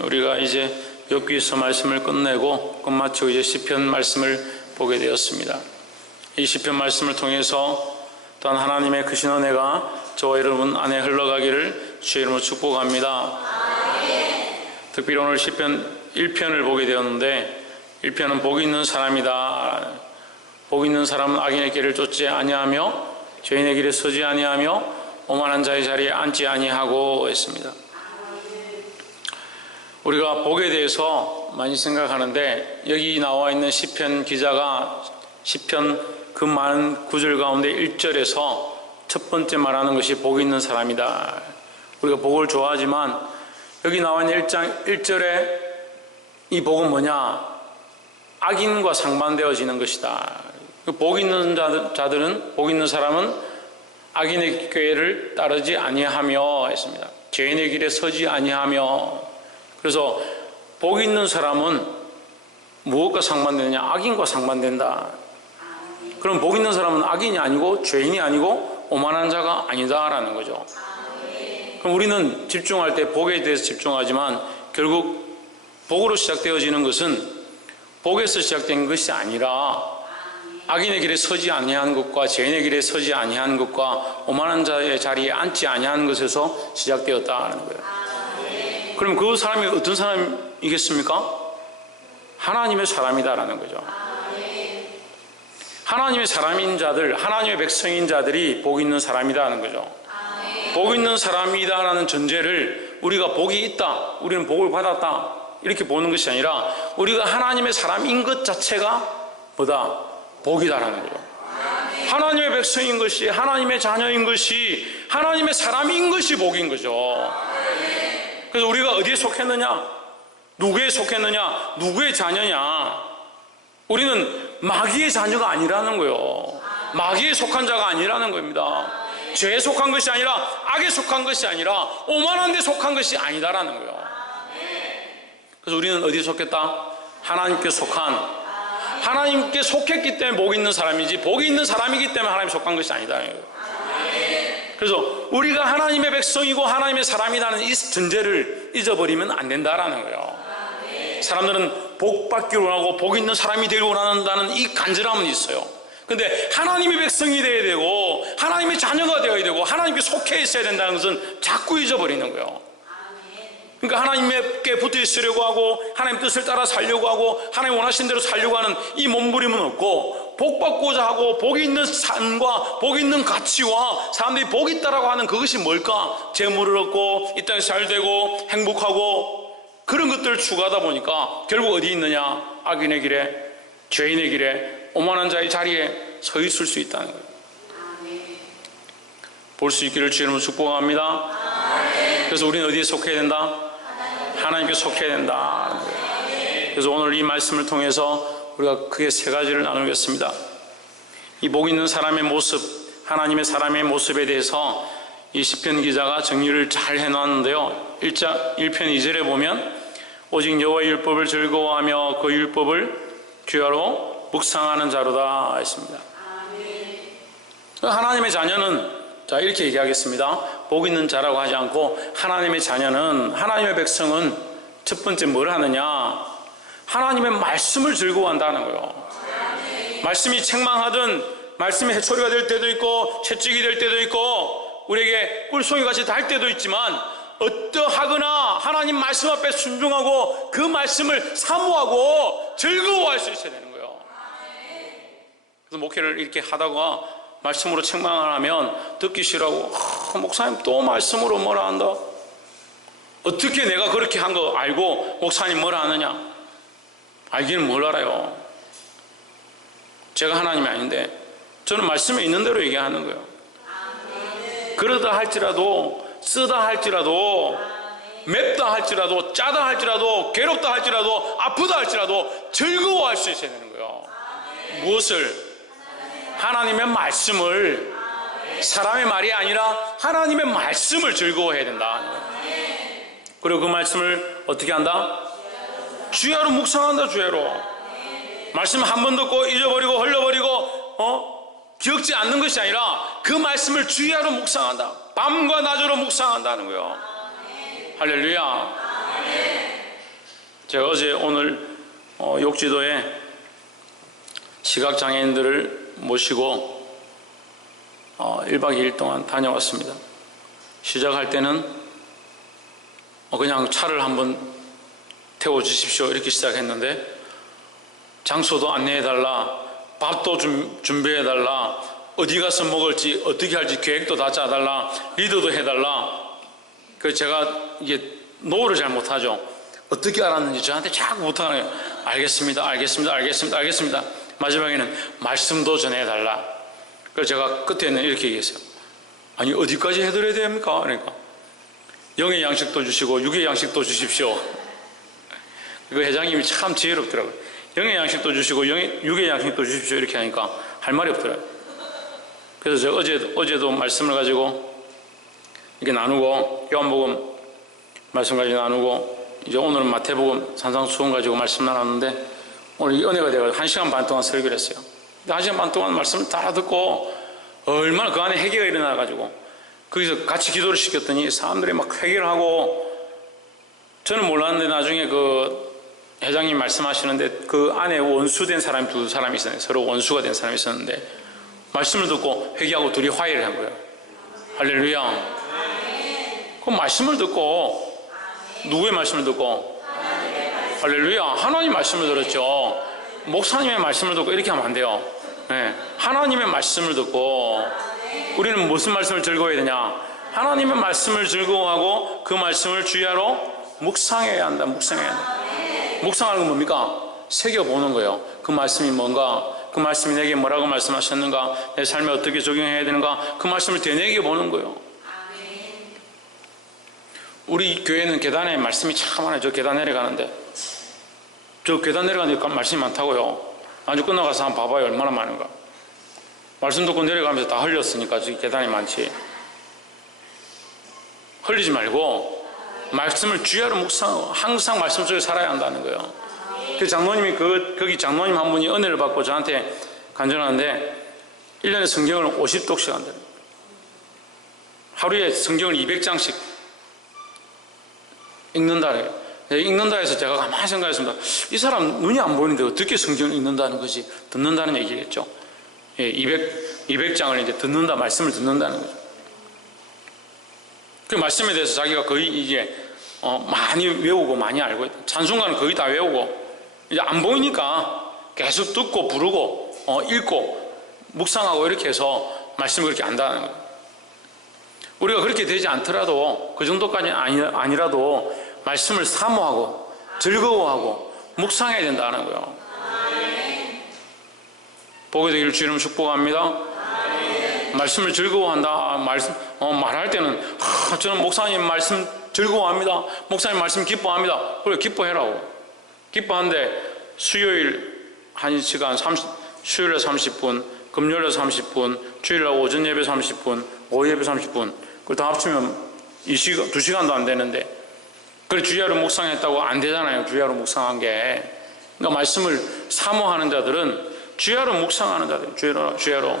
우리가 이제 욥기서 말씀을 끝마치고 이제 시편 말씀을 보게 되었습니다. 이 시편 말씀을 통해서 또한 하나님의 크신 은혜가 저와 여러분 안에 흘러가기를 주의 이름으로 축복합니다. 특별히 오늘 시편 1편을 보게 되었는데 1편은 복이 있는 사람이다. 복이 있는 사람은 악인의 길을 쫓지 아니하며 죄인의 길에 서지 아니하며 오만한 자의 자리에 앉지 아니하고 했습니다. 우리가 복에 대해서 많이 생각하는데 여기 나와 있는 시편 기자가 시편 그 많은 구절 가운데 1절에서 첫 번째 말하는 것이 복이 있는 사람이다. 우리가 복을 좋아하지만 여기 나와 있는 1장 1절에 이 복은 뭐냐? 악인과 상반되어지는 것이다. 복 있는 자들은, 복 있는 사람은 악인의 꾀를 따르지 아니하며 했습니다. 죄인의 길에 서지 아니하며. 그래서 복 있는 사람은 무엇과 상반되느냐? 악인과 상반된다. 그럼 복 있는 사람은 악인이 아니고 죄인이 아니고 오만한 자가 아니다라는 거죠. 그럼 우리는 집중할 때 복에 대해서 집중하지만 결국 복으로 시작되어지는 것은 복에서 시작된 것이 아니라 악인의 길에 서지 아니한 것과 죄인의 길에 서지 아니한 것과 오만한 자의 자리에 앉지 아니한 것에서 시작되었다는 거예요. 그럼 그 사람이 어떤 사람이겠습니까? 하나님의 사람이다라는 거죠. 하나님의 사람인 자들, 하나님의 백성인 자들이 복 있는 사람이라는 거죠. 복 있는 사람이다라는 전제를 우리가 복이 있다, 우리는 복을 받았다 이렇게 보는 것이 아니라 우리가 하나님의 사람인 것 자체가 뭐다? 복이다라는 거죠. 하나님의 백성인 것이, 하나님의 자녀인 것이, 하나님의 사람인 것이 복인 거죠. 그래서 우리가 어디에 속했느냐? 누구에 속했느냐? 누구의 자녀냐? 우리는 마귀의 자녀가 아니라는 거예요. 마귀에 속한 자가 아니라는 겁니다. 죄에 속한 것이 아니라, 악에 속한 것이 아니라, 오만한 데 속한 것이 아니다라는 거예요. 그래서 우리는 어디에 속했다? 하나님께 속한, 하나님께 속했기 때문에 복이 있는 사람이지, 복이 있는 사람이기 때문에 하나님께 속한 것이 아니다라는 거예요. 그래서 우리가 하나님의 백성이고 하나님의 사람이라는 이 전제를 잊어버리면 안 된다라는 거예요. 사람들은 복 받기를 원하고 복 있는 사람이 되기를 원한다는 이 간절함은 있어요. 근데 하나님의 백성이 되어야 되고 하나님의 자녀가 되어야 되고 하나님께 속해 있어야 된다는 것은 자꾸 잊어버리는 거예요. 그러니까 하나님께 붙어 있으려고 하고 하나님 뜻을 따라 살려고 하고 하나님 원하신 대로 살려고 하는 이 몸부림은 없고, 복 받고자 하고 복이 있는 삶과 복이 있는 가치와 사람들이 복이 있다라고 하는 그것이 뭘까? 재물을 얻고 이 땅에 잘 되고 행복하고 그런 것들을 추구하다 보니까 결국 어디 있느냐? 악인의 길에, 죄인의 길에, 오만한 자의 자리에 서 있을 수 있다는 거예요. 볼 수 있기를 주님으로 축복합니다. 그래서 우리는 어디에 속해야 된다? 하나님께 속해야 된다. 그래서 오늘 이 말씀을 통해서 우리가 크게 세 가지를 나누겠습니다. 이 복 있는 사람의 모습, 하나님의 사람의 모습에 대해서 이 시편 기자가 정리를 잘 해놨는데요. 1편 2절에 보면 오직 여호와의 율법을 즐거워하며 그 율법을 주야로 묵상하는 자로다 했습니다. 하나님의 자녀는 자 이렇게 얘기하겠습니다. 복 있는 자라고 하지 않고 하나님의 자녀는, 하나님의 백성은 첫 번째 뭘 하느냐? 하나님의 말씀을 즐거워한다는 거예요. 말씀이 책망하든 말씀이 해초리가 될 때도 있고 채찍이 될 때도 있고 우리에게 꿀송이같이 달 때도 있지만 어떠하거나 하나님 말씀 앞에 순종하고 그 말씀을 사모하고 즐거워할 수 있어야 되는 거예요. 그래서 목회를 이렇게 하다가 말씀으로 책망을 하면 듣기 싫어하고 목사님 또 말씀으로 뭐라 한다? 어떻게 내가 그렇게 한 거 알고 목사님 뭐라 하느냐? 알기는 뭘 알아요? 제가 하나님이 아닌데 저는 말씀에 있는 대로 얘기하는 거예요. 그러다 할지라도, 쓰다 할지라도, 맵다 할지라도, 짜다 할지라도, 괴롭다 할지라도, 아프다 할지라도 즐거워할 수 있어야 되는 거예요. 무엇을? 하나님의 말씀을, 사람의 말이 아니라 하나님의 말씀을 즐거워해야 된다. 그리고 그 말씀을 어떻게 한다? 주야로 묵상한다. 주야로. 말씀 한 번 듣고 잊어버리고 흘려버리고 기억지 않는 것이 아니라 그 말씀을 주야로 묵상한다. 밤과 낮으로 묵상한다는 거예요. 할렐루야. 제가 어제 오늘 욕지도에 시각장애인들을 모시고 1박 2일 동안 다녀왔습니다. 시작할 때는 그냥 차를 한번 태워주십시오 이렇게 시작했는데, 장소도 안내해달라, 밥도 준비해달라, 어디 가서 먹을지 어떻게 할지 계획도 다 짜달라, 리더도 해달라. 그래서 제가 이게 노를 잘 못하죠. 어떻게 알았는지 저한테 자꾸 부탁하는 거예요. 알겠습니다, 알겠습니다, 알겠습니다, 알겠습니다. 마지막에는 말씀도 전해달라. 그래서 제가 끝에는 이렇게 얘기했어요. 아니 어디까지 해드려야 됩니까? 그러니까 영의 양식도 주시고 육의 양식도 주십시오. 그 회장님이 참 지혜롭더라고요. 영의 양식도 주시고 육의 양식도 주십시오 이렇게 하니까 할 말이 없더라고요. 그래서 제가 어제도 말씀을 가지고 이렇게 나누고, 요한복음 말씀 가지고 나누고, 이제 오늘은 마태복음 산상수훈 가지고 말씀 나눴는데, 오늘 이 은혜가 되어서 1시간 반 동안 설교를 했어요. 1시간 반 동안 말씀을 다 듣고 얼마나 그 안에 회개가 일어나가지고 거기서 같이 기도를 시켰더니 사람들이 막 회개를 하고, 저는 몰랐는데 나중에 그 회장님 말씀하시는데 그 안에 원수된 사람이 두 사람이 있었는데, 서로 원수가 된 사람이 있었는데 말씀을 듣고 회개하고 둘이 화해를 한 거예요. 할렐루야. 그 말씀을 듣고, 누구의 말씀을 듣고? 할렐루야. 하나님 말씀을 들었죠. 목사님의 말씀을 듣고 이렇게 하면 안 돼요. 네. 하나님의 말씀을 듣고, 우리는 무슨 말씀을 즐거워해야 되냐? 하나님의 말씀을 즐거워하고 그 말씀을 주야로 묵상해야 한다. 묵상해야 한다. 묵상하는 건 뭡니까? 새겨보는 거예요. 그 말씀이 뭔가, 그 말씀이 내게 뭐라고 말씀하셨는가, 내 삶에 어떻게 적용해야 되는가, 그 말씀을 되뇌겨 보는 거예요. 우리 교회는 계단에 말씀이 참 많아요. 저 계단 내려가는데, 저 계단 내려가는데 말씀이 많다고요. 아주 끝나가서 한번 봐봐요. 얼마나 많은가. 말씀 듣고 내려가면서 다 흘렸으니까 저기 계단이 많지. 흘리지 말고 말씀을 주야로 묵상하고 항상 말씀 속에 살아야 한다는 거예요. 그 장로님이 거기 장로님 한 분이 은혜를 받고 저한테 간증하는데 1년에 성경을 50독씩 한다는 거예요. 하루에 성경을 200장씩 읽는다는 거예요. 읽는다 해서 제가 가만히 생각했습니다. 이 사람 눈이 안 보이는데 어떻게 성경을 읽는다는 거지? 듣는다는 얘기겠죠. 200장을 이제 듣는다, 말씀을 듣는다는 거죠. 그 말씀에 대해서 자기가 거의 이제 많이 외우고 많이 알고 있다. 찬송가는 거의 다 외우고, 이제 안 보이니까 계속 듣고 부르고 읽고 묵상하고 이렇게 해서 말씀을 그렇게 안다는 거예요. 우리가 그렇게 되지 않더라도, 그 정도까지는 아니라도 말씀을 사모하고 즐거워하고 묵상해야 된다는 거예요. 보게 되기를 주님 축복합니다. 말씀을 즐거워한다. 말할 때는 저는 목사님 말씀 즐거워합니다. 목사님 말씀 기뻐합니다. 그래, 기뻐해라고. 기뻐하는데 수요일 1시간 수요일에 30분, 금요일에 30분, 주일날 오전 예배 30분, 오후 예배 30분, 그걸 다 합치면 2시간도 안 되는데, 그래 주야로 묵상했다고 안 되잖아요. 주야로 묵상한 게. 그러니까 말씀을 사모하는 자들은 주야로 묵상하는 자들, 주야로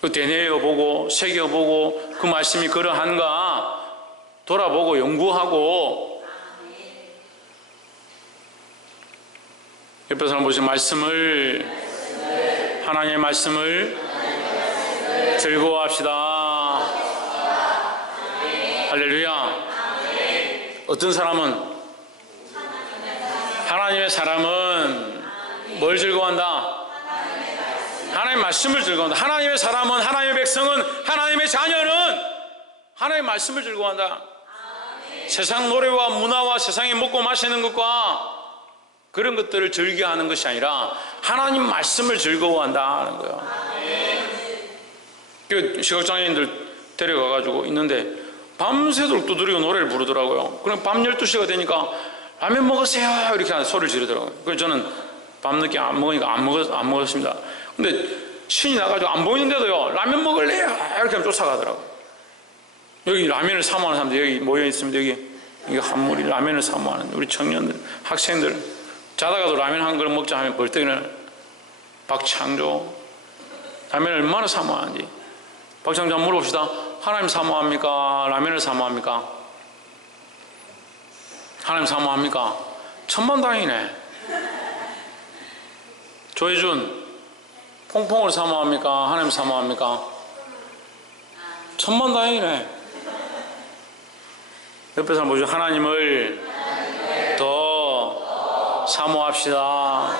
그 되뇌어보고 새겨보고 그 말씀이 그러한가 돌아보고 연구하고. 옆에 사람 보시면 하나님의 말씀을 즐거워합시다. 할렐루야. 어떤 사람은, 하나님의 사람은 뭘 즐거워한다? 하나님의 말씀을 즐거워한다. 하나님의 사람은, 하나님의 백성은, 하나님의 자녀는 하나님의 말씀을 즐거워한다. 세상 노래와 문화와 세상에 먹고 마시는 것과 그런 것들을 즐겨하는 것이 아니라 하나님 말씀을 즐거워한다는 거예요. 그 시각장애인들 데려가가지고 있는데 밤새도록 두드리고 노래를 부르더라고요. 그럼 밤 12시가 되니까 라면 먹으세요 이렇게 하는 소리를 지르더라고요. 그래서 저는 밤늦게 안 먹으니까 안 먹었습니다. 근데 신이 나가지고 안 보이는데도요, 라면 먹을래요 이렇게 하면 쫓아가더라고요. 여기 라면을 사모하는 사람들 여기 모여 있습니다. 여기 한물이 라면을 사모하는 우리 청년들, 학생들, 자다가도 라면 한 그릇 먹자 하면 벌떡 일어나. 박창조 라면을 얼마나 사모하는지. 박창조 한번 물어봅시다. 하나님 사모합니까? 라면을 사모합니까? 하나님 사모합니까? 천만다행이네. 조혜준, 퐁퐁을 사모합니까? 하나님 사모합니까? 천만다행이네. 옆에 사람 보죠. 하나님을 더 사모합시다.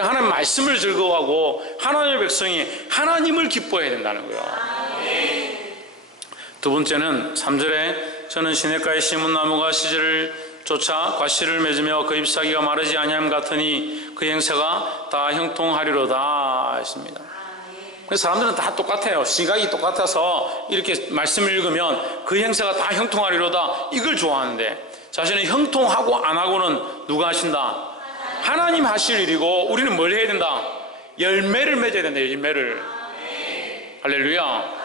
하나님 말씀을 즐거워하고 하나님의 백성이 하나님을 기뻐해야 된다는 거예요. 두 번째는 3절에 저는 시냇가에 심은 나무가 시절을 쫓아 과실을 맺으며 그 잎사귀가 마르지 아니함 같으니 그 행사가 다 형통하리로다 했습니다. 그래서 사람들은 다 똑같아요. 시각이 똑같아서 이렇게 말씀을 읽으면 그 행사가 다 형통하리로다 이걸 좋아하는데, 자신은 형통하고 안 하고는 누가 하신다? 하나님 하실 일이고, 우리는 뭘 해야 된다? 열매를 맺어야 된다. 열매를. 할렐루야.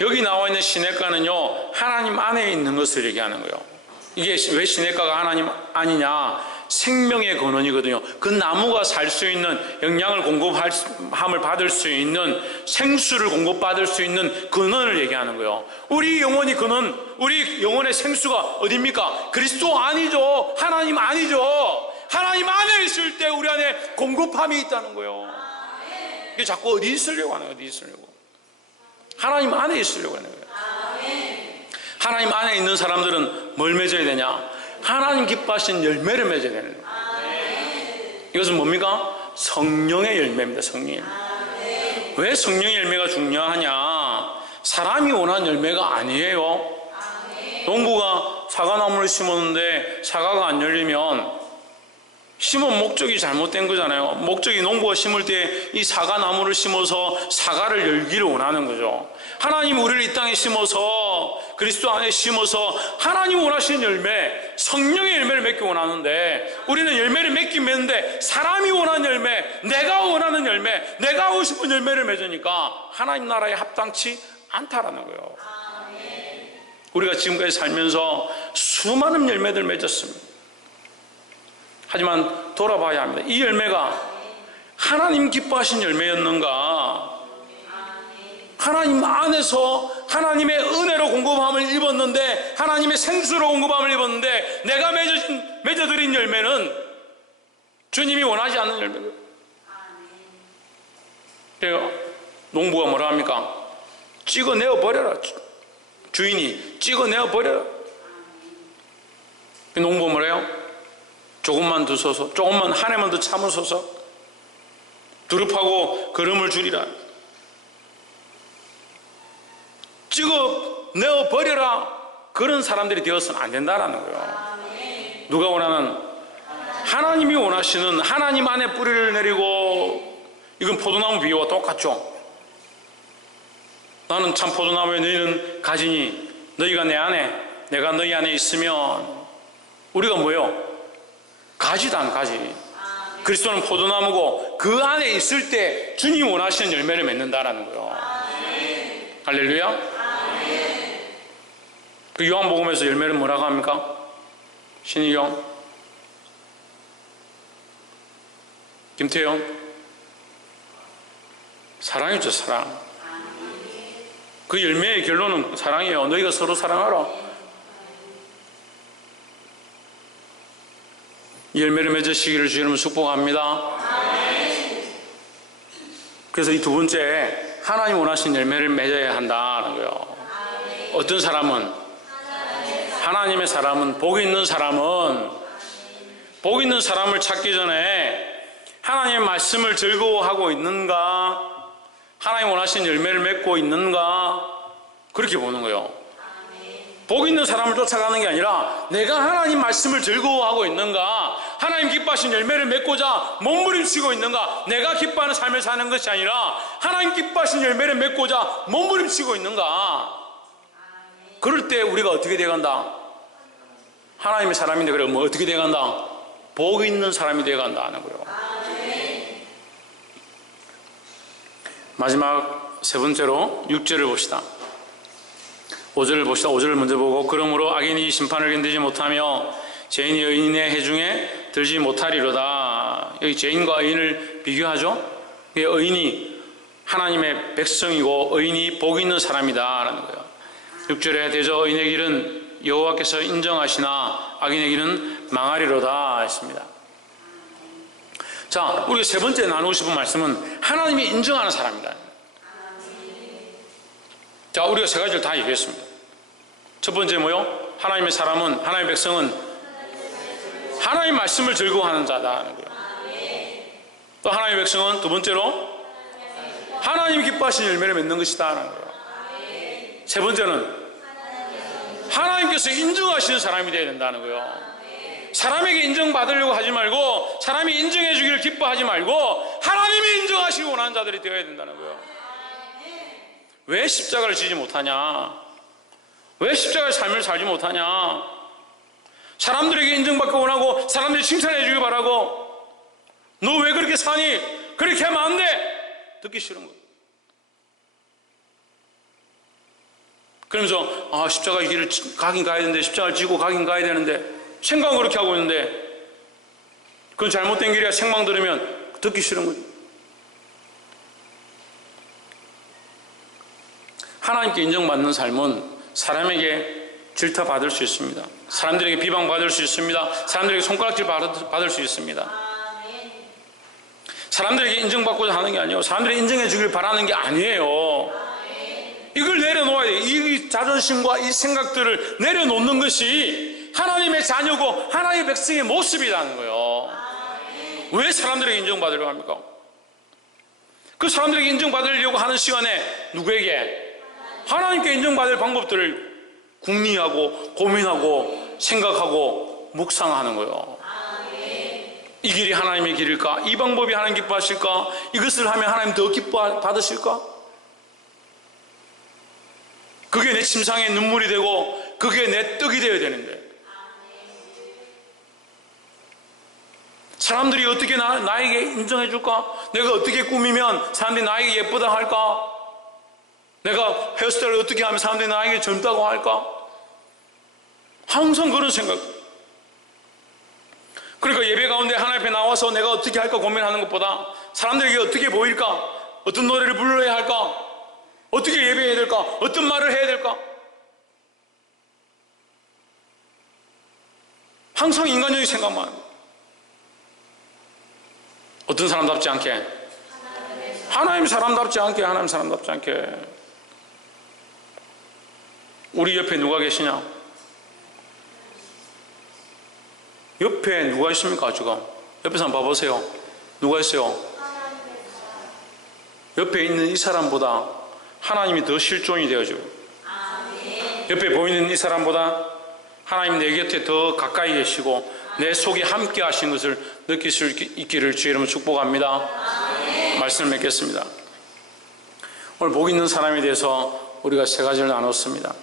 여기 나와 있는 시냇가는요, 하나님 안에 있는 것을 얘기하는 거예요. 이게 왜 시냇가가 하나님 아니냐? 생명의 근원이거든요. 그 나무가 살 수 있는, 영양을 공급함을 받을 수 있는, 생수를 공급받을 수 있는 근원을 얘기하는 거예요. 우리 영혼이 근원, 우리 영혼의 생수가 어디입니까? 그리스도 아니죠. 하나님 아니죠. 하나님 안에 있을 때 우리 안에 공급함이 있다는 거예요. 이게 자꾸 어디 있으려고 하는 거예요. 어디 있으려고. 하나님 안에 있으려고 하는 거예요. 하나님 안에 있는 사람들은 뭘 맺어야 되냐? 하나님 기뻐하신 열매를 맺어야 되는 거예요. 이것은 뭡니까? 성령의 열매입니다. 성령의 열매. 왜 성령의 열매가 중요하냐? 사람이 원하는 열매가 아니에요. 농부가 사과나무를 심었는데 사과가 안 열리면 심은 목적이 잘못된 거잖아요. 목적이 농부가 심을 때 이 사과나무를 심어서 사과를 열기를 원하는 거죠. 하나님 우리를 이 땅에 심어서, 그리스도 안에 심어서 하나님 원하시는 열매, 성령의 열매를 맺기 원하는데, 우리는 열매를 맺긴 맺는데 사람이 원하는 열매, 내가 원하는 열매, 내가 하고 싶은 열매를 맺으니까 하나님 나라에 합당치 않다라는 거예요. 우리가 지금까지 살면서 수많은 열매들 맺었습니다. 하지만 돌아봐야 합니다. 이 열매가 하나님 기뻐하신 열매였는가? 하나님 안에서 하나님의 은혜로 공급함을 입었는데, 하나님의 생수로 공급함을 입었는데, 내가 맺어드린 열매는 주님이 원하지 않는 열매예요. 그래요. 농부가 뭐라 합니까? 찍어내어 버려라. 주인이 찍어내어 버려라. 농부가 뭐래요? 조금만 두소서, 조금만 한 해만 더 참으소서, 두릅하고 걸음을 줄이라. 찍어 내어 버려라. 그런 사람들이 되어서는 안 된다라는 거예요. 누가 원하는? 하나님이 원하시는, 하나님 안에 뿌리를 내리고. 이건 포도나무 비유와 똑같죠. 나는 참 포도나무에 너희는 가지니 너희가 내 안에, 내가 너희 안에 있으면. 우리가 뭐예요? 가지다, 가지. 그리스도는 포도나무고 그 안에 있을 때 주님 원하시는 열매를 맺는다라는 거예요. 할렐루야. 그 요한복음에서 열매를 뭐라고 합니까? 신희경, 김태영, 사랑이죠. 사랑. 그 열매의 결론은 사랑이에요. 너희가 서로 사랑하라. 이 열매를 맺으시기를 주님은 축복합니다. 그래서 이 두 번째, 하나님 원하신 열매를 맺어야 한다는 거예요. 어떤 사람은, 하나님의 사람은, 복 있는 사람은, 복 있는 사람을 찾기 전에 하나님의 말씀을 즐거워하고 있는가, 하나님 원하신 열매를 맺고 있는가, 그렇게 보는 거예요. 복 있는 사람을 쫓아가는 게 아니라 내가 하나님 말씀을 즐거워하고 있는가, 하나님 기뻐하신 열매를 맺고자 몸부림치고 있는가, 내가 기뻐하는 삶을 사는 것이 아니라 하나님 기뻐하신 열매를 맺고자 몸부림치고 있는가. 그럴 때 우리가 어떻게 돼간다? 하나님의 사람인데, 그래 뭐 어떻게 돼간다? 복 있는 사람이 돼간다 하는 거예요. 마지막 세 번째로 6절을 봅시다. 5절을 봅시다. 5절을 먼저 보고, 그러므로 악인이 심판을 견디지 못하며 죄인이 의인의 해중에 들지 못하리로다. 여기 죄인과 의인을 비교하죠. 의인이 하나님의 백성이고 의인이 복 있는 사람이다 라는 거예요. 6절에 대저 의인의 길은 여호와께서 인정하시나 악인의 길은 망하리로다 했습니다. 자, 우리가 세 번째 나누고 싶은 말씀은 하나님이 인정하는 사람이다. 자, 우리가 세 가지를 다 얘기했습니다. 첫 번째 뭐요? 하나님의 사람은, 하나님의 백성은 하나님의 말씀을 즐거워하는 자다는 거예요. 또 하나님의 백성은 두 번째로 하나님이 기뻐하시는 열매를 맺는 것이다 하는 거예요. 세 번째는 하나님께서 인정하시는 사람이 되어야 된다는 거예요. 사람에게 인정받으려고 하지 말고, 사람이 인정해 주기를 기뻐하지 말고 하나님이 인정하시고 원하는 자들이 되어야 된다는 거예요. 왜 십자가를 지지 못하냐? 왜 십자가의 삶을 살지 못하냐? 사람들에게 인정받고 원하고 사람들이 칭찬해 주길 바라고, 너 왜 그렇게 사니? 그렇게 하면 안 돼! 듣기 싫은 거예요. 그러면서 십자가의 길을 가긴 가야 되는데, 십자가를 지고 가긴 가야 되는데 생각은 그렇게 하고 있는데 그건 잘못된 길이야. 생방 들으면 듣기 싫은 거죠. 하나님께 인정받는 삶은 사람에게 질타받을 수 있습니다. 사람들에게 비방받을 수 있습니다. 사람들에게 손가락질 받을 수 있습니다. 사람들에게 인정받고자 하는 게 아니에요. 사람들이 인정해 주길 바라는 게 아니에요. 이걸 내려놓아야 돼요. 이 자존심과 이 생각들을 내려놓는 것이 하나님의 자녀고 하나님의 백성의 모습이라는 거예요. 왜 사람들에게 인정받으려고 합니까? 그 사람들에게 인정받으려고 하는 시간에 누구에게? 하나님께 인정받을 방법들을 궁리하고 고민하고 생각하고 묵상하는 거예요. 이 길이 하나님의 길일까? 이 방법이 하나님 기뻐하실까? 이것을 하면 하나님 더 기뻐 받으실까? 그게 내 침상에 눈물이 되고 그게 내 떡이 되어야 되는데, 사람들이 어떻게 나에게 인정해 줄까? 내가 어떻게 꾸미면 사람들이 나에게 예쁘다 할까? 내가 헤어스타일을 어떻게 하면 사람들이 나에게 젊다고 할까? 항상 그런 생각. 그러니까 예배 가운데 하나님 앞에 나와서 내가 어떻게 할까 고민하는 것보다 사람들에게 어떻게 보일까? 어떤 노래를 불러야 할까? 어떻게 예배해야 될까? 어떤 말을 해야 될까? 항상 인간적인 생각만. 어떤 사람답지 않게? 하나님 사람답지 않게, 하나님 사람답지 않게. 우리 옆에 누가 계시냐? 옆에 누가 있습니까 지금? 옆에서 한번 봐보세요. 누가 있어요? 옆에 있는 이 사람보다 하나님이 더 실존이 되어지고, 옆에 보이는 이 사람보다 하나님 내 곁에 더 가까이 계시고 내 속에 함께 하신 것을 느낄 수 있기를 주의 이름으로 축복합니다. 말씀을 맺겠습니다. 오늘 복 있는 사람에 대해서 우리가 세 가지를 나눴습니다.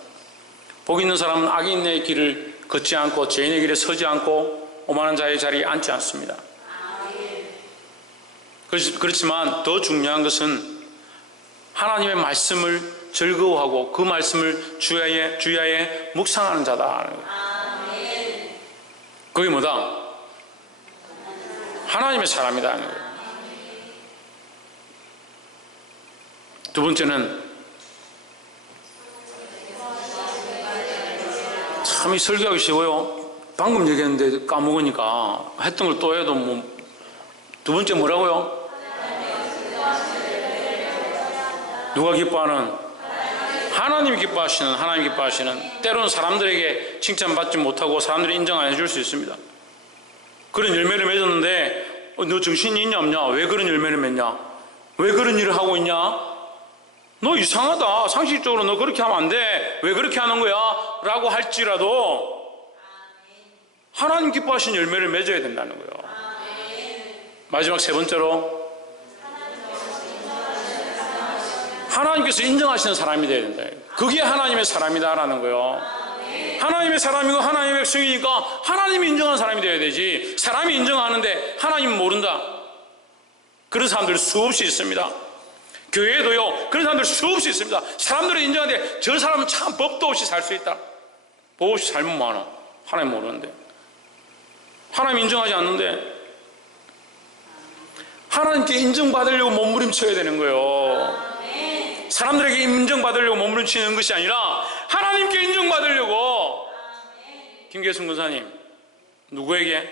복 있는 사람은 악인의 길을 걷지 않고 죄인의 길에 서지 않고 오만한 자의 자리에 앉지 않습니다. 그렇지만 더 중요한 것은 하나님의 말씀을 즐거워하고 그 말씀을 주야에 묵상하는 자다. 그게 뭐다? 하나님의 사람이다. 두 번째는 참 이 설교하기 쉬워요. 방금 얘기했는데 까먹으니까 했던 걸 또 해도 두 번째 뭐라고요? 누가 기뻐하는? 하나님이 기뻐하시는, 하나님 기뻐하시는. 때로는 사람들에게 칭찬받지 못하고 사람들이 인정 안 해줄 수 있습니다. 그런 열매를 맺었는데 너 정신이 있냐 없냐? 왜 그런 열매를 맺냐? 왜 그런 일을 하고 있냐? 너 이상하다. 상식적으로 너 그렇게 하면 안 돼. 왜 그렇게 하는 거야? 라고 할지라도 하나님 기뻐하시는 열매를 맺어야 된다는 거예요. 마지막 세 번째로 하나님께서 인정하시는 사람이 되어야 된다. 그게 하나님의 사람이다라는 거예요. 하나님의 사람이고 하나님의 백성이니까 하나님이 인정하는 사람이 되어야 되지, 사람이 인정하는데 하나님은 모른다. 그런 사람들 수없이 있습니다. 교회에도요 그런 사람들 수없이 있습니다. 사람들은 인정하는데 저 사람은 참 법도 없이 살 수 있다. 법 없이 살면 많아. 하나님 모르는데, 하나님 인정하지 않는데 하나님께 인정받으려고 몸부림쳐야 되는 거예요. 사람들에게 인정받으려고 몸부림치는 것이 아니라 하나님께 인정받으려고 김계순 군사님, 누구에게?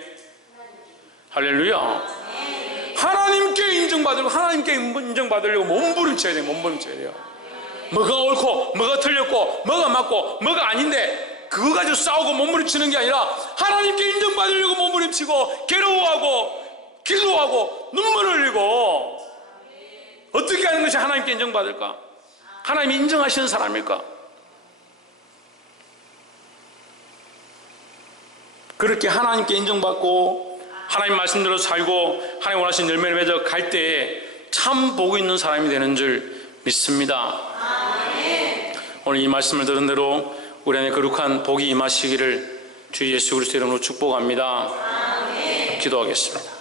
할렐루야. 하나님께 인정받으려고, 하나님께 인정받으려고 몸부림쳐야 돼요. 몸부림쳐야 돼요. 뭐가 옳고 뭐가 틀렸고 뭐가 맞고 뭐가 아닌데 그거 가지고 싸우고 몸부림치는 게 아니라 하나님께 인정받으려고 몸부림치고 괴로워하고 기도하고 눈물을 흘리고 어떻게 하는 것이 하나님께 인정받을까? 하나님이 인정하시는 사람일까? 그렇게 하나님께 인정받고 하나님 말씀대로 살고 하나님 원하시는 열매를 맺어 갈 때에 참 복 있는 사람이 되는 줄 믿습니다. 오늘 이 말씀을 들은 대로 우리 안에 거룩한 복이 임하시기를 주 예수 그리스도 이름으로 축복합니다. 기도하겠습니다.